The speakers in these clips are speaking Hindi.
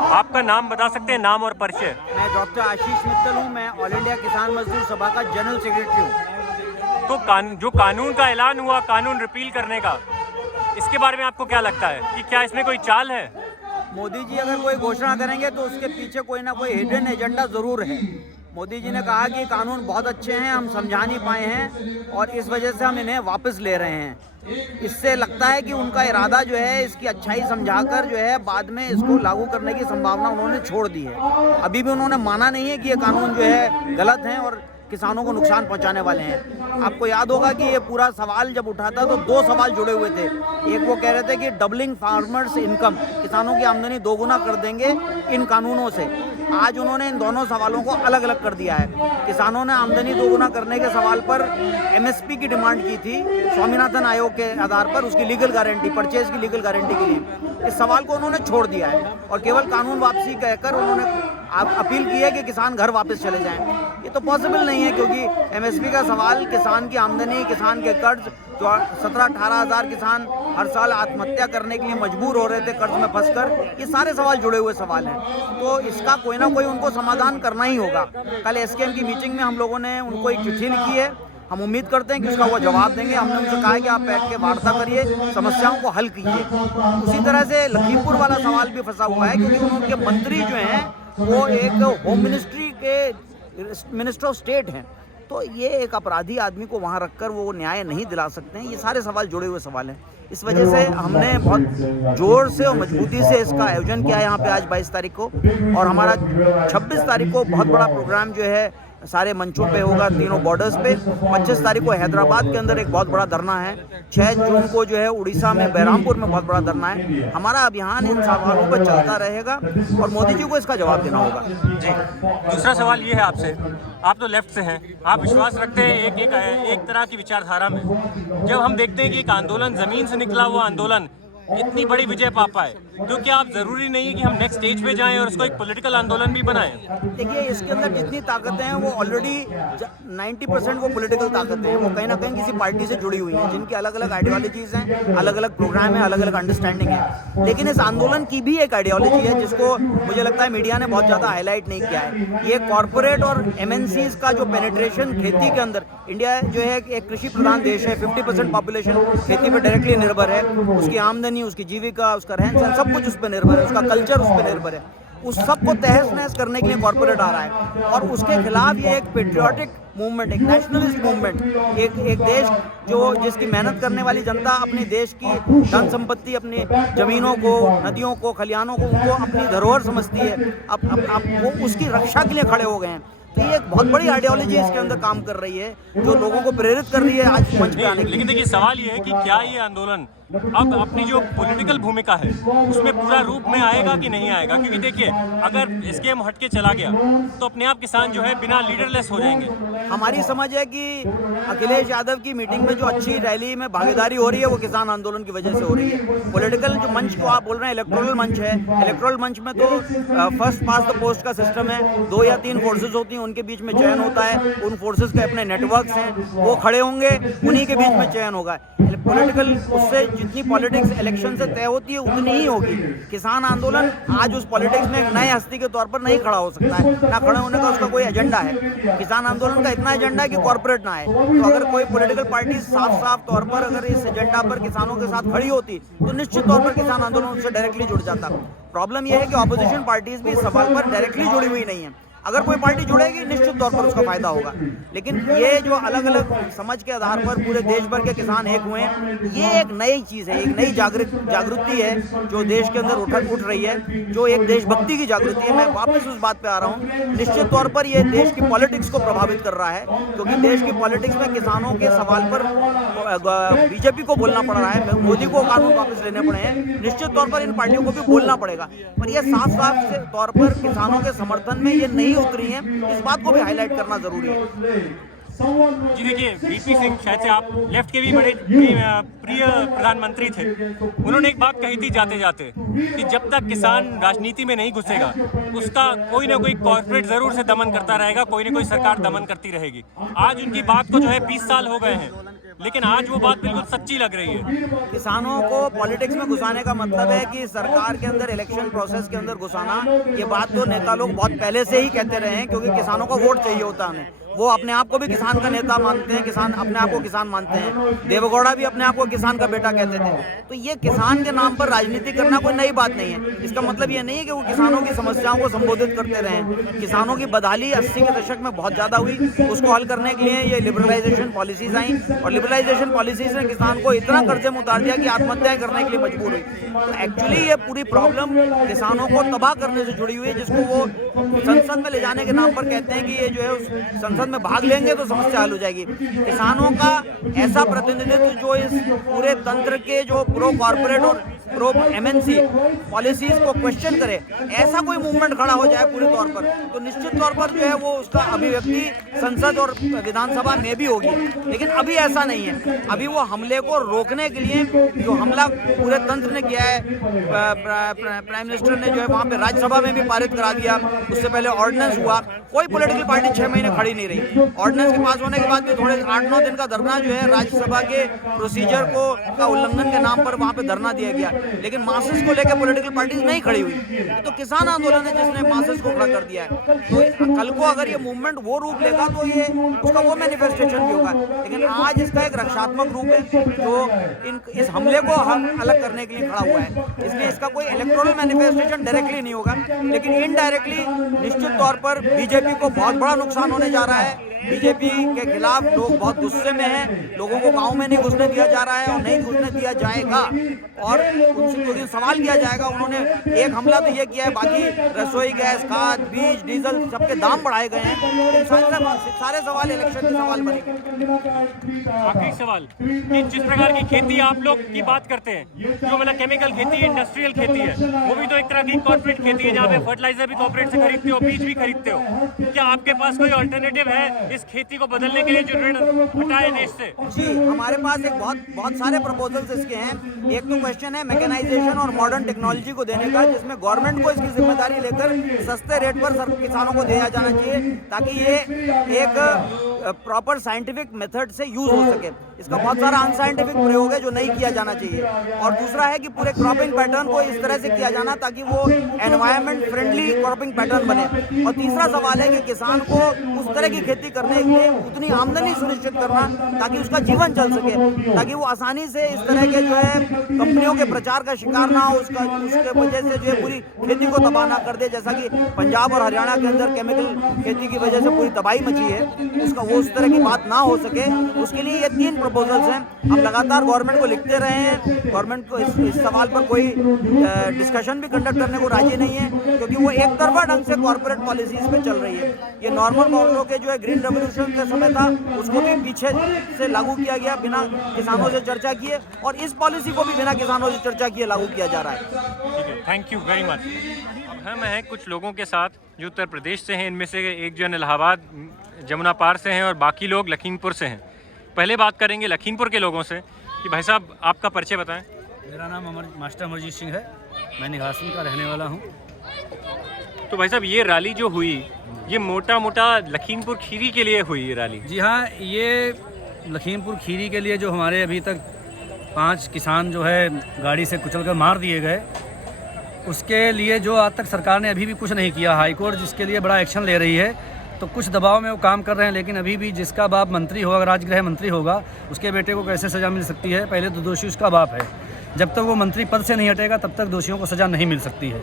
आपका नाम बता सकते हैं, नाम और परिचय? मैं डॉक्टर आशीष मित्तल हूँ। मैं ऑल इंडिया किसान मजदूर सभा का जनरल सेक्रेटरी हूँ। तो जो कानून का ऐलान हुआ, कानून रिपील करने का, इसके बारे में आपको क्या लगता है कि क्या इसमें कोई चाल है? मोदी जी अगर कोई घोषणा करेंगे तो उसके पीछे कोई ना कोई हिडन एजेंडा ज़रूर है। मोदी जी ने कहा कि कानून बहुत अच्छे हैं, हम समझा नहीं पाए हैं और इस वजह से हम इन्हें वापस ले रहे हैं। इससे लगता है कि उनका इरादा जो है इसकी अच्छाई समझाकर जो है बाद में इसको लागू करने की संभावना उन्होंने छोड़ दी है। अभी भी उन्होंने माना नहीं है कि ये कानून जो है गलत है और किसानों को नुकसान पहुंचाने वाले हैं। आपको याद होगा कि ये पूरा सवाल जब उठा था तो दो सवाल जुड़े हुए थे। एक वो कह रहे थे कि डबलिंग फार्मर्स इनकम, किसानों की आमदनी दोगुना कर देंगे इन कानूनों से। आज उन्होंने इन दोनों सवालों को अलग अलग कर दिया है। किसानों ने आमदनी दोगुना करने के सवाल पर एमएसपी की डिमांड की थी स्वामीनाथन आयोग के आधार पर, उसकी लीगल गारंटी, परचेज की लीगल गारंटी के लिए। इस सवाल को उन्होंने छोड़ दिया है और केवल कानून वापसी कहकर उन्होंने अपील की है कि किसान घर वापस चले जाएं। ये तो पॉसिबल नहीं है, क्योंकि एमएसपी का सवाल किसान की आमदनी, किसान के कर्ज, जो 17-18 हज़ार किसान हर साल आत्महत्या करने के लिए मजबूर हो रहे थे कर्ज में फंसकर, ये सारे सवाल जुड़े हुए सवाल हैं। तो इसका कोई ना कोई उनको समाधान करना ही होगा। कल एसकेएम की मीटिंग में हम लोगों ने उनको एक चिट्ठी लिखी है। हम उम्मीद करते हैं कि उसका वो जवाब देंगे। हमने उनसे कहा है कि आप बैठ के वार्ता करिए, समस्याओं को हल कीजिए। उसी तरह से लखीमपुर वाला सवाल भी फंसा हुआ है, क्योंकि उनके मंत्री जो हैं वो एक होम मिनिस्ट्री के मिनिस्टर ऑफ स्टेट हैं। तो ये एक अपराधी आदमी को वहाँ रखकर वो न्याय नहीं दिला सकते हैं। ये सारे सवाल जुड़े हुए सवाल हैं। इस वजह से हमने बहुत जोर से और मजबूती से इसका आयोजन किया है यहाँ पे आज 22 तारीख को। और हमारा 26 तारीख को बहुत बड़ा प्रोग्राम जो है सारे मंचों पे होगा, तीनों बॉर्डर्स पे। 25 तारीख को हैदराबाद के अंदर एक बहुत बड़ा धरना है। 6 जून को जो है उड़ीसा में बहरामपुर में बहुत बड़ा धरना है। हमारा अभियान इन सवालों पर चलता रहेगा और मोदी जी को इसका जवाब देना होगा। जी, दूसरा सवाल ये है आपसे, आप तो लेफ्ट से हैं, आप विश्वास रखते हैं एक तरह की विचारधारा में? जब हम देखते हैं कि एक आंदोलन, ज़मीन से निकला हुआ आंदोलन इतनी बड़ी विजय पा पाए, तो क्या आप ज़रूरी नहीं है कि हम नेक्स्ट स्टेज पे जाएं और उसको एक पॉलिटिकल आंदोलन भी बनाएं? देखिए, इसके अंदर जितनी ताकतें हैं वो ऑलरेडी 90% वो पॉलिटिकल ताकतें हैं। वो कहीं ना कहीं किसी पार्टी से जुड़ी हुई हैं, जिनकी अलग अलग आइडियोलॉजीज़ हैं, अलग अलग प्रोग्राम है, अलग अलग अंडरस्टैंडिंग है। लेकिन इस आंदोलन की भी एक आइडियोलॉजी है जिसको मुझे लगता है मीडिया ने बहुत ज़्यादा हाईलाइट नहीं किया है। ये कॉरपोरेट और MNCs का जो पेनिट्रेशन खेती के अंदर, इंडिया जो है एक कृषि प्रधान देश है, 50% पॉपुलेशन खेती पर डायरेक्टली निर्भर है। उसकी आमदनी, उसकी जीविका, उसका रहन सहन सब कुछ उस पर निर्भर है, उसका कल्चर उस पर निर्भर है। उस सब को तहस नहस करने के लिए कॉर्पोरेट आ रहा है और उसके खिलाफ ये एक पेट्रियाटिक मूवमेंट, एक नेशनलिस्ट मूवमेंट, एक देश जिसकी मेहनत करने वाली जनता अपने देश की धन संपत्ति, अपनी जमीनों को, नदियों को, खलिहानों को, उनको अपनी धरोहर समझती है। अब वो उसकी रक्षा के लिए खड़े हो गए हैं। तो ये एक बहुत बड़ी आइडियोलॉजी इसके अंदर काम कर रही है, जो लोगों को प्रेरित कर रही है आज मंच पे आने की। लेकिन देखिए, सवाल ये है कि क्या ये आंदोलन अब अपनी जो पॉलिटिकल भूमिका है उसमें पूरा रूप में आएगा कि नहीं आएगा? क्योंकि देखिए, अगर एसकेएम हट के चला गया तो अपने आप किसान जो है बिना लीडरलेस हो जाएंगे। हमारी समझ है कि अखिलेश यादव की मीटिंग में जो अच्छी रैली में भागीदारी हो रही है वो किसान आंदोलन की वजह से हो रही है। पॉलिटिकल जो मंच को आप बोल रहे हैं, इलेक्टोरल मंच है। इलेक्टोरल मंच में तो फर्स्ट पास द पोस्ट का सिस्टम है। 2 या 3 फोर्सेज होती हैं, उनके बीच में चयन होता है। उन फोर्सेज के अपने नेटवर्क्स हैं, वो खड़े होंगे, उन्हीं के बीच में चयन होगा। पॉलिटिकल उससे जितनी पॉलिटिक्स इलेक्शन से तय होती है उतनी ही होगी। किसान आंदोलन आज उस पॉलिटिक्स में एक नए हस्ती के तौर पर नहीं खड़ा हो सकता है, ना खड़े होने का उसका कोई एजेंडा है। किसान आंदोलन का इतना एजेंडा है कि कॉर्पोरेट ना आए। तो अगर कोई पॉलिटिकल पार्टी साफ साफ तौर पर अगर इस एजेंडा पर किसानों के साथ खड़ी होती तो निश्चित तौर पर किसान आंदोलन उससे डायरेक्टली जुड़ जाता। प्रॉब्लम यह है कि ऑपोजिशन पार्टीज भी इस सवाल पर डायरेक्टली जुड़ी हुई नहीं है। अगर कोई पार्टी जुड़ेगी निश्चित तौर पर उसका फायदा होगा। लेकिन ये जो अलग अलग समझ के आधार पर पूरे देश भर के किसान एक हुए हैं, ये एक नई चीज़ है, एक नई जागृति है जो देश के अंदर उठ रही है, जो एक देशभक्ति की जागृति है। मैं वापस उस बात पे आ रहा हूँ। निश्चित तौर पर ये देश की पॉलिटिक्स को प्रभावित कर रहा है, क्योंकि देश की पॉलिटिक्स में किसानों के सवाल पर बीजेपी को बोलना पड़ रहा है, मोदी को कानून वापस लेने पड़े हैं। निश्चित तौर पर इन पार्टियों को भी बोलना पड़ेगा, पर यह साफ साफ तौर पर किसानों के समर्थन में ये नहीं उतरी है। इस बात को भी हाईलाइट करना जरूरी है। जी देखिए, वीपी सिंह, शायद से आप लेफ्ट के भी बड़े प्रिय प्रधानमंत्री थे। उन्होंने एक बात कही थी जाते जाते कि जब तक किसान राजनीति में नहीं घुसेगा उसका कोई ना कोई कॉर्पोरेट जरूर से दमन करता रहेगा, कोई ना कोई सरकार दमन करती रहेगी। आज उनकी बात को जो है 20 साल हो गए हैं, लेकिन आज वो बात बिल्कुल सच्ची लग रही है। किसानों को पॉलिटिक्स में घुसाने का मतलब है कि सरकार के अंदर इलेक्शन प्रोसेस के अंदर घुसाना, ये बात तो नेता लोग बहुत पहले से ही कहते रहे हैं, क्योंकि किसानों को वोट चाहिए होता है उन्हें। वो अपने आप को भी किसान का नेता मानते हैं, किसान अपने आप को किसान मानते हैं। देवेगौड़ा भी अपने आप को किसान का बेटा कहते थे। तो ये किसान के नाम पर राजनीति करना कोई नई बात नहीं है। इसका मतलब ये नहीं है कि वो किसानों की समस्याओं को संबोधित करते रहे। किसानों की बदहाली 80 के दशक में बहुत ज़्यादा हुई, उसको हल करने के लिए ये लिबरलाइजेशन पॉलिसीज आई, और लिबरलाइजेशन पॉलिसीज ने किसान को इतना कर्जे में उतार दिया कि आत्महत्याएं करने के लिए मजबूर हुई। तो एक्चुअली ये पूरी प्रॉब्लम किसानों को तबाह करने से जुड़ी हुई है, जिसको वो संसद में ले जाने के नाम पर कहते हैं कि ये जो है उस संसद में भाग लेंगे तो समस्या हल हो जाएगी। किसानों का ऐसा प्रतिनिधित्व जो इस पूरे तंत्र के जो प्रो कॉर्पोरेट और प्रो एमएनसी पॉलिसीज को क्वेश्चन करे, ऐसा कोई मूवमेंट खड़ा हो जाए पूरे तौर पर, तो निश्चित तौर पर जो है वो उसका अभिव्यक्ति संसद और विधानसभा में भी होगी। लेकिन अभी ऐसा नहीं है। अभी वो हमले को रोकने के लिए जो हमला पूरे तंत्र ने किया है, प्राइम मिनिस्टर ने जो है वहाँ पे राज्यसभा में भी पारित करा दिया, उससे पहले ऑर्डिनेंस हुआ, कोई पॉलिटिकल पार्टी 6 महीने खड़ी नहीं रही। ऑर्डिनेंस के पास होने के बाद भी थोड़े 8-9 दिन का धरना जो है राज्यसभा के प्रोसीजर को का उल्लंघन के नाम पर वहाँ पे धरना दिया गया, लेकिन मासेस को लेकर पॉलिटिकल पार्टीज नहीं खड़ी हुई। ये तो किसान आंदोलन है जिसने मासेस को खड़ा कर दिया है। तो कल को अगर ये मूवमेंट वो रूप लेगा तो ये उसका वो मैनिफेस्टेशन भी होगा, लेकिन आज इसका एक रक्षात्मक रूप है जो इस हमले को अलग करने के लिए खड़ा हुआ है। इसलिए इसका कोई इलेक्टोरल मैनिफेस्टेशन डायरेक्टली नहीं होगा, लेकिन इनडायरेक्टली निश्चित तौर पर बीजेपी को बहुत बड़ा नुकसान होने जा रहा है। बीजेपी के खिलाफ लोग बहुत गुस्से में हैं, लोगों को गांव में नहीं घुसने दिया जा रहा है और नहीं घुसने दिया जाएगा, और उनसे जो दिन सवाल किया जाएगा, उन्होंने एक हमला तो ये किया है, बाकी रसोई गैस, खाद, बीज, डीजल सबके दाम बढ़ाए गए हैं। सारे सवाल इलेक्शन के सवाल बनेंगे। आखिरी सवाल कि जिस प्रकार की खेती आप लोग की बात करते हैं, जो मतलब केमिकल खेती, इंडस्ट्रियल खेती है, वो भी तो एक तरह की कॉर्पोरेट खेती है, जहाँ पे फर्टिलाइजर भी कॉर्पोरेट से खरीदते हो, बीज भी खरीदते हो। क्या आपके पास कोई अल्टरनेटिव है इस खेती को बदलने के लिए जो ऋण हटाए देश से? जी, हमारे पास एक बहुत सारे प्रपोजल्स इसके हैं। एक तो क्वेश्चन है मैकेनाइजेशन और मॉडर्न टेक्नोलॉजी को देने का, जिसमें गवर्नमेंट को इसकी जिम्मेदारी लेकर सस्ते रेट पर किसानों को दिया जाना चाहिए, ताकि ये एक प्रॉपर साइंटिफिक मेथड से यूज हो सके। इसका बहुत सारा अनसाइंटिफिक प्रयोग है जो नहीं किया जाना चाहिए। और दूसरा है कि पूरे क्रॉपिंग पैटर्न को इस तरह से किया जाना ताकि वो एनवायरनमेंट फ्रेंडली क्रॉपिंग पैटर्न बने। और तीसरा सवाल है कि किसान को उस तरह की खेती करने के लिए उतनी आमदनी सुनिश्चित करना ताकि उसका जीवन चल सके, ताकि वो आसानी से इस तरह के जो है कंपनियों के प्रचार का शिकार ना हो, उसके वजह से जो है पूरी खेती को तबाह ना कर दे, जैसा कि पंजाब और हरियाणा के अंदर केमिकल खेती की वजह से पूरी तबाही मची है। उसका वो उस तरह की बात ना हो सके, उसके लिए ये 3 प्रपोजल्स हैं। हम लगातार गवर्नमेंट को लिखते रहे हैं, गवर्नमेंट को इस सवाल पर कोई डिस्कशन भी कंडक्ट करने को राजी नहीं है, क्योंकि वो एक तरफा ढंग से कॉर्पोरेट पॉलिसीज पे चल रही है। ये नॉर्मल मामलों के जो है ग्रीन रेवोल्यूशन के समय था, उसको भी पीछे से लागू किया गया बिना किसानों से चर्चा किए, और इस पॉलिसी को भी बिना किसानों से चर्चा किए लागू किया जा रहा है। ठीक है, थैंक यू वेरी मच। हम हैं कुछ लोगों के साथ जो उत्तर प्रदेश से हैं, इनमें से एक जन इलाहाबाद जमुना पार से हैं और बाकी लोग लखीमपुर से हैं। पहले बात करेंगे लखीमपुर के लोगों से कि भाई साहब आपका परिचय बताएं। मेरा नाम मास्टर अमरजीत सिंह है, मैं निघासन का रहने वाला हूँ। तो भाई साहब ये रैली जो हुई, ये मोटा मोटा लखीमपुर खीरी के लिए हुई ये रैली? जी हाँ, ये लखीमपुर खीरी के लिए जो हमारे अभी तक 5 किसान जो है गाड़ी से कुचलकर मार दिए गए, उसके लिए जो आज तक सरकार ने अभी भी कुछ नहीं किया। हाई कोर्ट जिसके लिए बड़ा एक्शन ले रही है, तो कुछ दबाव में वो काम कर रहे हैं, लेकिन अभी भी जिसका बाप मंत्री होगा, राजगृह मंत्री होगा, उसके बेटे को कैसे सज़ा मिल सकती है? पहले तो दोषी उसका बाप है। जब तक वो मंत्री पद से नहीं हटेगा तब तक दोषियों को सज़ा नहीं मिल सकती है।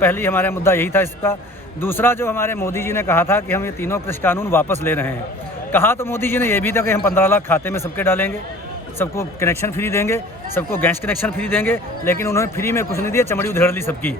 पहली हमारा मुद्दा यही था इसका। दूसरा, जो हमारे मोदी जी ने कहा था कि हम ये तीनों कृषि कानून वापस ले रहे हैं, कहा तो मोदी जी ने ये भी था कि हम 15 लाख खाते में सबके डालेंगे, सबको कनेक्शन फ्री देंगे, सबको गैस कनेक्शन फ्री देंगे, लेकिन उन्होंने फ्री में कुछ नहीं दिया, चमड़ी उधेड़ ली सबकी।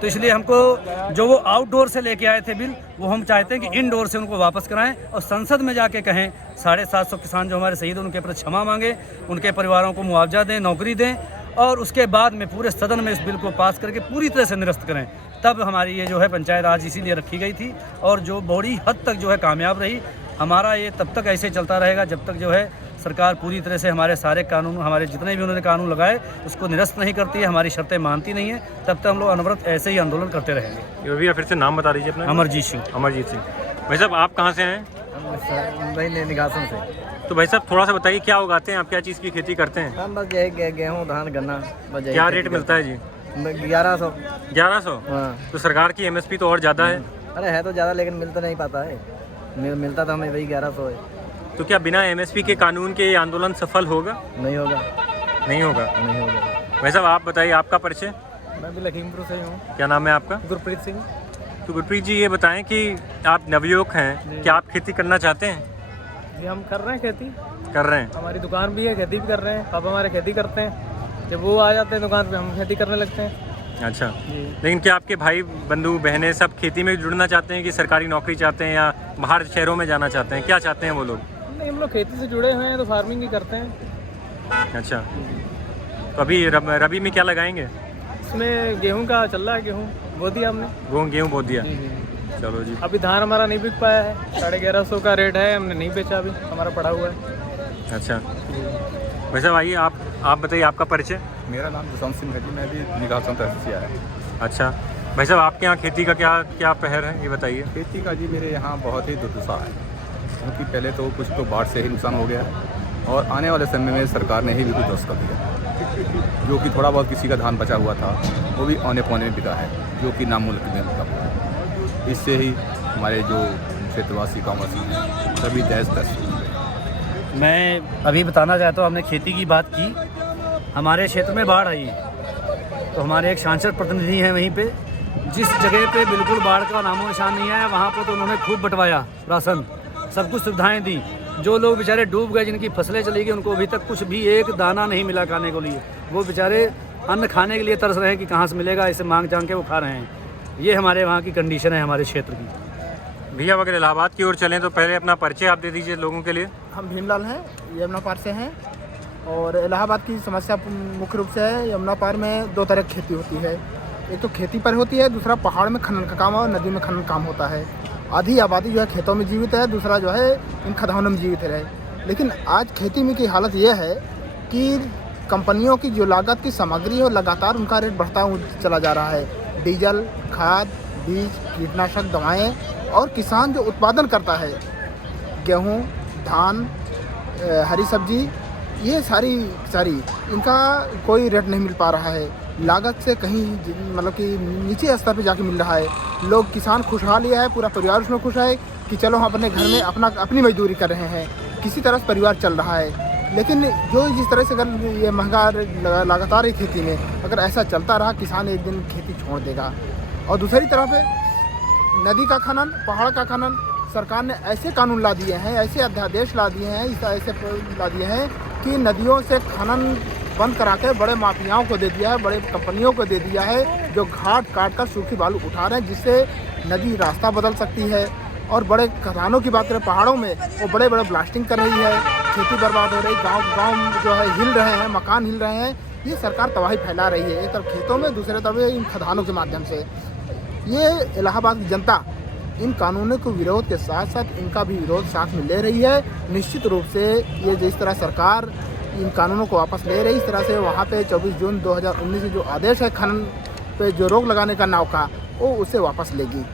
तो इसलिए हमको जो वो आउटडोर से लेके आए थे बिल, वो हम चाहते हैं कि इनडोर से उनको वापस कराएं और संसद में जाके कहें 750 किसान जो हमारे शहीद, उनके प्रति क्षमा मांगे, उनके परिवारों को मुआवजा दें, नौकरी दें, और उसके बाद में पूरे सदन में इस बिल को पास करके पूरी तरह से निरस्त करें। तब हमारी ये जो है पंचायत आज इसीलिए रखी गई थी, और जो बड़ी हद तक जो है कामयाब रही। हमारा ये तब तक ऐसे चलता रहेगा जब तक जो है सरकार पूरी तरह से हमारे सारे कानून, हमारे जितने भी उन्होंने कानून लगाए, उसको निरस्त नहीं करती है, हमारी शर्तें मानती नहीं है, तब तक हम लोग अनवरत ऐसे ही आंदोलन करते रहेंगे। भैया फिर से नाम बता दीजिए अपना। अमरजीत सिंह। अमरजीत सिंह। भाई साहब आप कहाँ से हैं? मुंबई निघासन से। तो भाई साहब थोड़ा सा बताइए क्या उगाते हैं आप, क्या चीज़ की खेती करते हैं? हम बस यही गेहूँ धान गन्ना बस यही क्या खेती रेट मिलता है जी? करते हैं। 1100। 1100? हाँ। तो सरकार की एमएसपी तो और ज़्यादा है। अरे है तो ज़्यादा लेकिन मिल तो नहीं पाता है, मिलता तो हमें वही 1100 है। तो क्या बिना एमएसपी के कानून के ये आंदोलन सफल होगा? नहीं होगा, नहीं होगा। नहीं होगा। भाई साहब आप बताइए आपका परिचय? मैं भी लखीमपुर से ही हूँ। क्या नाम है आपका? गुरप्रीत सिंह। तो गुरप्रीत जी ये बताएं कि आप नवयुवक हैं, क्या आप खेती करना चाहते हैं? जी हम कर रहे हैं खेती, कर रहे हैं। हमारी दुकान भी है, खेती भी कर रहे हैं। पापा हमारे खेती करते हैं, जब वो आ जाते हैं दुकान पे हम खेती करने लगते हैं। अच्छा, जी। लेकिन क्या आपके भाई बंधु बहनें सब खेती में जुड़ना चाहते हैं कि सरकारी नौकरी चाहते हैं या बाहर शहरों में जाना चाहते हैं, क्या चाहते हैं वो लोग? नहीं, हम लोग खेती से जुड़े हुए हैं तो फार्मिंग ही करते हैं। अच्छा, तो अभी रबी में क्या लगाएंगे? इसमें गेहूँ का चल रहा है, गेहूँ बो दिया हमने। गेहूँ बो दिया। जी। चलो जी। अभी धान हमारा नहीं बिक पाया है, 1150 का रेट है, हमने नहीं बेचा, अभी हमारा पड़ा हुआ है। अच्छा, वैसे आइए आप बताइए आपका परिचय? मेरा नाम जसवंत सिंह है जी, मैं भी निगाह तहसील से आया है। अच्छा भाई साहब आपके यहाँ खेती का क्या पहर है ये बताइए? खेती का जी मेरे यहाँ बहुत ही दुर्दशा है, क्योंकि पहले तो कुछ तो बाढ़ से ही नुकसान हो गया है और आने वाले समय में सरकार ने ही बिल्कुल ध्वस्त कर दिया, जो कि थोड़ा बहुत किसी का धान बचा हुआ था वो भी औने पौने में बिका है, जो कि नामुमकिन में बिका हुआ है। इससे ही हमारे जो क्षेत्रवासी गाँववासी हैं सभी तहस मैं अभी बताना चाहता हूँ, हमने खेती की बात की, हमारे क्षेत्र में बाढ़ आई तो हमारे एक सांसद प्रतिनिधि हैं वहीं पे, जिस जगह पे बिल्कुल बाढ़ का नामो निशान नहीं आया वहाँ पर तो उन्होंने खूब बंटवाया राशन, सब कुछ सुविधाएं दी। जो लोग बेचारे डूब गए, जिनकी फसलें चली गई, उनको अभी तक कुछ भी एक दाना नहीं मिला खाने को लिए, वो बेचारे अन्न खाने के लिए तरस रहे हैं कि कहाँ से मिलेगा, इसे मांग जान के वो खा रहे हैं। ये हमारे वहाँ की कंडीशन है हमारे क्षेत्र की। भैया अगर इलाहाबाद की ओर चलें तो पहले अपना परिचय आप दे दीजिए लोगों के लिए। हम भीमलाल हैं, यमुना पार से हैं और इलाहाबाद की समस्या मुख्य रूप से है। यमुना पार में दो तरह की खेती होती है, एक तो खेती पर होती है, दूसरा पहाड़ में खनन का काम और नदी में खनन काम होता है। आधी आबादी जो है खेतों में जीवित है, दूसरा जो है इन खदानों में जीवित रहे। लेकिन आज खेती में की हालत यह है कि कंपनियों की जो लागत की सामग्री है लगातार उनका रेट बढ़ता चला जा रहा है। डीजल, खाद, बीज, कीटनाशक दवाएँ, और किसान जो उत्पादन करता है गेहूँ, धान, हरी सब्जी, ये सारी इनका कोई रेट नहीं मिल पा रहा है। लागत से कहीं मतलब कि नीचे स्तर पे जाके मिल रहा है। लोग किसान खुशहाल ये है, पूरा परिवार उसमें खुश है कि चलो हम अपने घर में अपनी मजदूरी कर रहे हैं, किसी तरह से परिवार चल रहा है। लेकिन जो जिस तरह से अगर ये महंगा लगातार है खेती में, अगर ऐसा चलता रहा किसान एक दिन खेती छोड़ देगा। और दूसरी तरफ नदी का खनन, पहाड़ का खनन, सरकार ने ऐसे कानून ला दिए हैं, ऐसे अध्यादेश ला दिए हैं, ऐसे ला दिए हैं कि नदियों से खनन बंद करा के बड़े माफियाओं को दे दिया है, बड़े कंपनियों को दे दिया है, जो घाट काट कर सूखी बालू उठा रहे हैं, जिससे नदी रास्ता बदल सकती है। और बड़े खदानों की बात करें पहाड़ों में, वो बड़े ब्लास्टिंग कर रही है, खेती बर्बाद हो रही, गाँव जो है हिल रहे हैं, मकान हिल रहे हैं। ये सरकार तबाही फैला रही है, एक तरफ खेतों में, दूसरे तरफ इन खदानों के माध्यम से। ये इलाहाबाद की जनता इन कानूनों के विरोध के साथ साथ इनका भी विरोध साथ में ले रही है। निश्चित रूप से ये जिस तरह सरकार इन कानूनों को वापस ले रही, इस तरह से वहाँ पे 24 जून 2019 से जो आदेश है खनन पे जो रोक लगाने का नाव का, वो उसे वापस लेगी।